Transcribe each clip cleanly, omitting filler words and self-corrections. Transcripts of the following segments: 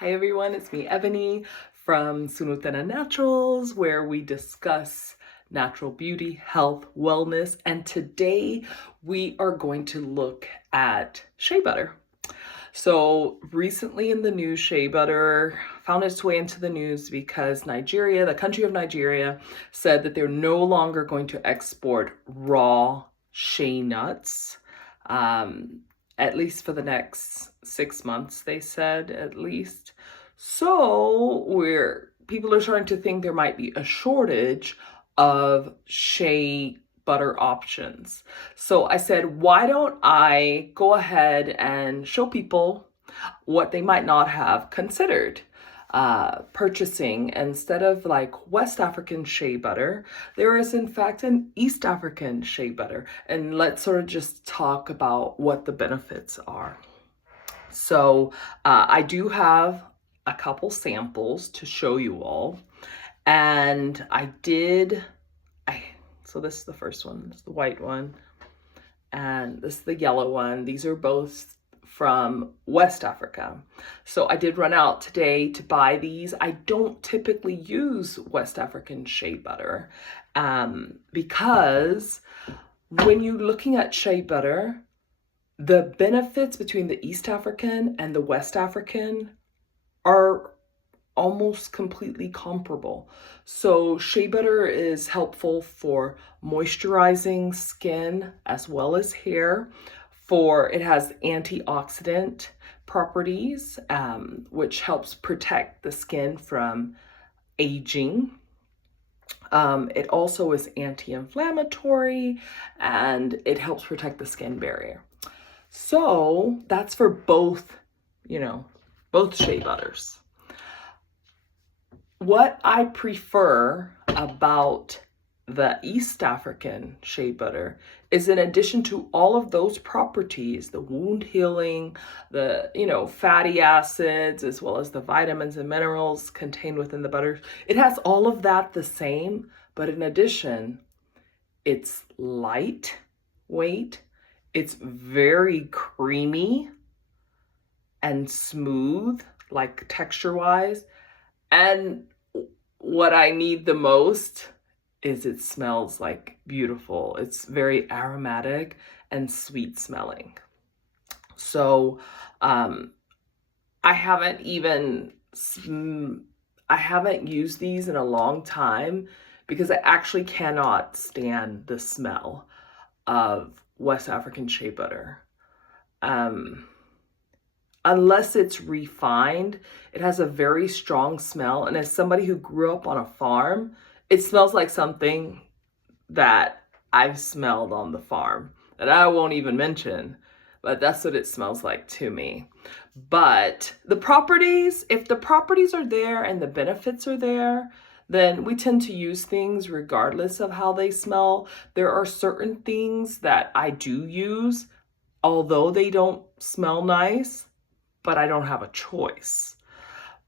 Hi everyone, it's me Ebony from Sunutena Naturals, where we discuss natural beauty, health, wellness, and today we are going to look at shea butter. So recently in the news, shea butter found its way into the news because Nigeria, the country of Nigeria, said that they're no longer going to export raw shea nuts. At least for the next 6 months, they said, at least. So people are starting to think there might be a shortage of shea butter options. So I said, why don't I go ahead and show people what they might not have considered purchasing. Instead of like West African shea butter, there is in fact an East African shea butter. And let's sort of just talk about what the benefits are. So I do have a couple samples to show you all. And so this is the first one, this is the white one, and this is the yellow one. These are both from West Africa. So I did run out today to buy these. I don't typically use West African shea butter because when you're looking at shea butter, the benefits between the East African and the West African are almost completely comparable. So shea butter is helpful for moisturizing skin as well as hair. It has antioxidant properties, which helps protect the skin from aging. It also is anti-inflammatory and it helps protect the skin barrier. So that's for both shea butters. What I prefer about the East African shea butter is, in addition to all of those properties, the wound healing, the fatty acids, as well as the vitamins and minerals contained within the butter, it has all of that the same, but in addition, it's lightweight, it's very creamy and smooth, like texture-wise, and what I need the most is it smells like beautiful. It's very aromatic and sweet smelling. So I haven't used these in a long time because I actually cannot stand the smell of West African shea butter. Unless it's refined, it has a very strong smell. And as somebody who grew up on a farm, it smells like something that I've smelled on the farm that I won't even mention, but that's what it smells like to me. But if the properties are there and the benefits are there, then we tend to use things regardless of how they smell. There are certain things that I do use, although they don't smell nice, but I don't have a choice.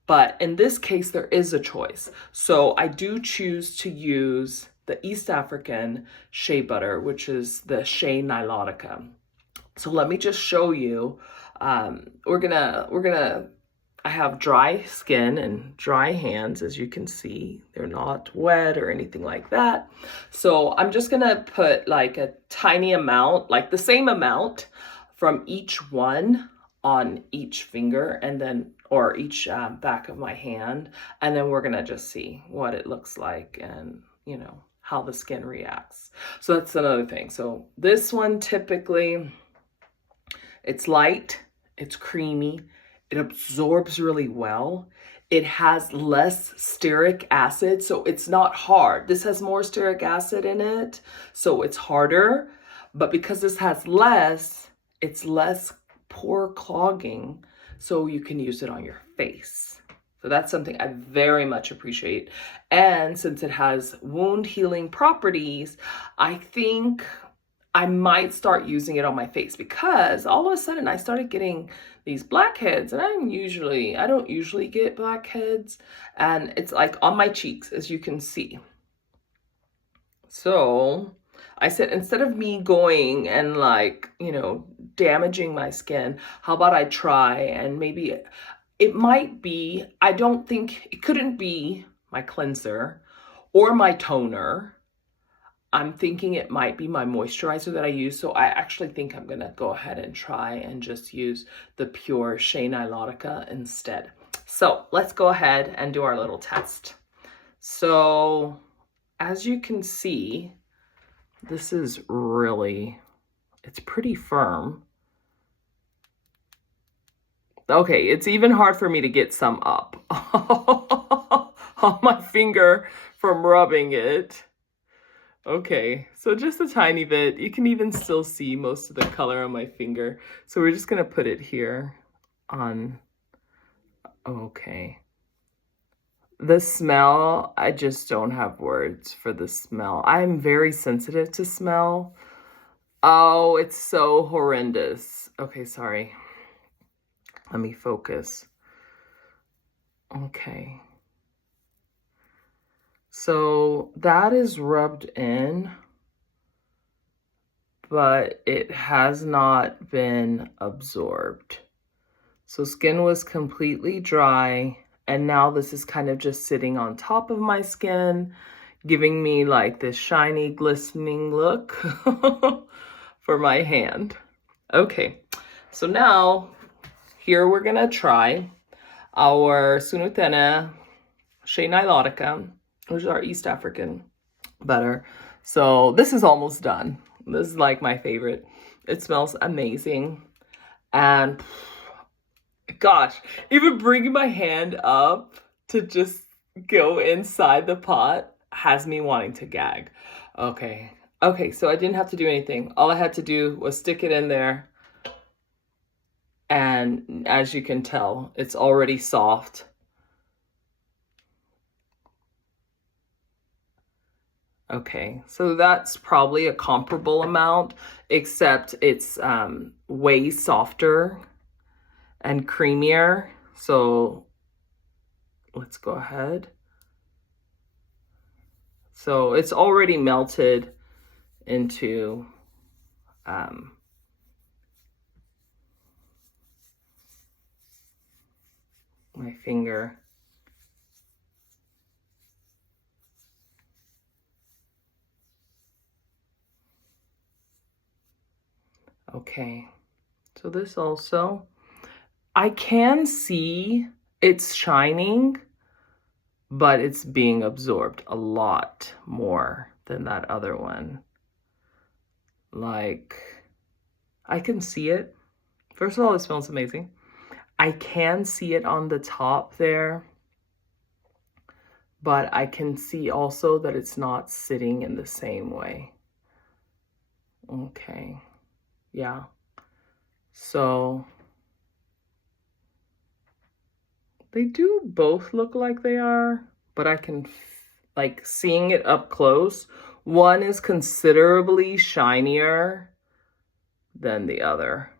But in this case, there is a choice. So I do choose to use the East African shea butter, which is the Shea nilotica. So let me just show you. I have dry skin and dry hands, as you can see. They're not wet or anything like that. So I'm just gonna put like a tiny amount, like the same amount from each one on each finger, and then or each back of my hand, and then we're gonna just see what it looks like and how the skin reacts. So that's another thing. So this one, typically it's light, it's creamy, it absorbs really well, it has less stearic acid, so it's not hard. This has more stearic acid in it, so it's harder, but because this has less, it's less pore clogging, so you can use it on your face. So that's something I very much appreciate. And since it has wound healing properties, I think I might start using it on my face, because all of a sudden I started getting these blackheads, and I don't usually get blackheads, and it's like on my cheeks, as you can see. So I said, instead of me going and damaging my skin, how about I try and maybe it might be, I don't think, it couldn't be my cleanser or my toner. I'm thinking it might be my moisturizer that I use. So I actually think I'm gonna go ahead and try and just use the pure Shea Nilotica instead. So let's go ahead and do our little test. So as you can see, this is really, it's pretty firm. Okay, it's even hard for me to get some up on my finger from rubbing it. Okay, so just a tiny bit. You can even still see most of the color on my finger. So we're just gonna put it here on, okay. The smell, I just don't have words for the smell. I'm very sensitive to smell. Oh, it's so horrendous. Okay, sorry. Let me focus. Okay. So that is rubbed in, but it has not been absorbed. So skin was completely dry, and now this is kind of just sitting on top of my skin, giving me like this shiny, glistening look for my hand. Okay, so now here we're gonna try our Sunutena Shea Nilotica, which is our East African butter. So this is almost done. This is like my favorite. It smells amazing. And gosh, even bringing my hand up to just go inside the pot has me wanting to gag. Okay. Okay, so I didn't have to do anything. All I had to do was stick it in there. And as you can tell, it's already soft. Okay, so that's probably a comparable amount, except it's way softer and creamier. So let's go ahead. So it's already melted into my finger. Okay, so this also, I can see it's shining, but it's being absorbed a lot more than that other one. Like, I can see it. First of all, it smells amazing. I can see it on the top there, but I can see also that it's not sitting in the same way. Okay, yeah. So they do both look like they are, but I can, like, seeing it up close, one is considerably shinier than the other.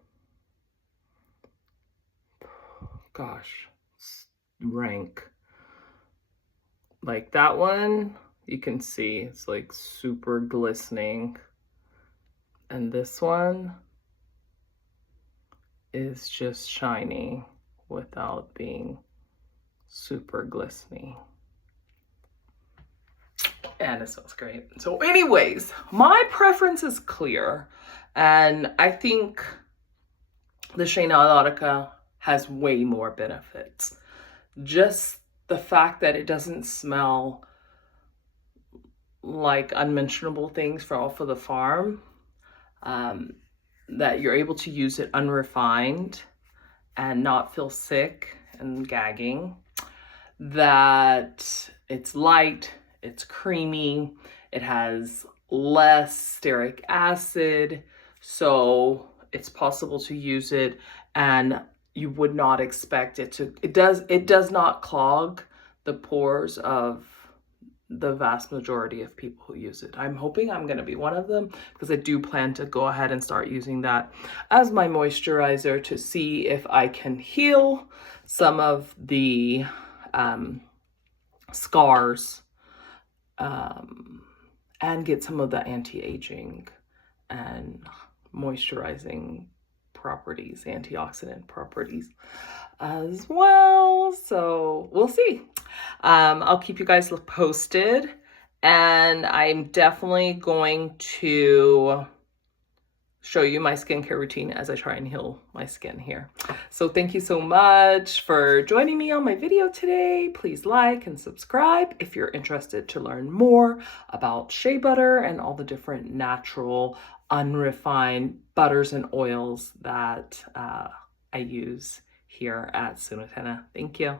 Gosh, it's rank. Like that one, you can see it's like super glistening. And this one is just shiny without being super glistening. And it smells great. So anyways, my preference is clear. And I think the Shea Nilotica has way more benefits. Just the fact that it doesn't smell like unmentionable things for off of the farm, that you're able to use it unrefined and not feel sick and gagging, that it's light, it's creamy, it has less stearic acid, so it's possible to use it, and you would not expect it to, it does not clog the pores of the vast majority of people who use it. I'm hoping I'm going to be one of them, because I do plan to go ahead and start using that as my moisturizer to see if I can heal some of the scars and get some of the anti-aging and moisturizing properties, antioxidant properties as well. So we'll see. I'll keep you guys posted, and I'm definitely going to show you my skincare routine as I try and heal my skin here. So thank you so much for joining me on my video today. Please like and subscribe if you're interested to learn more about shea butter and all the different natural, unrefined butters and oils that I use here at Sunatena. Thank you.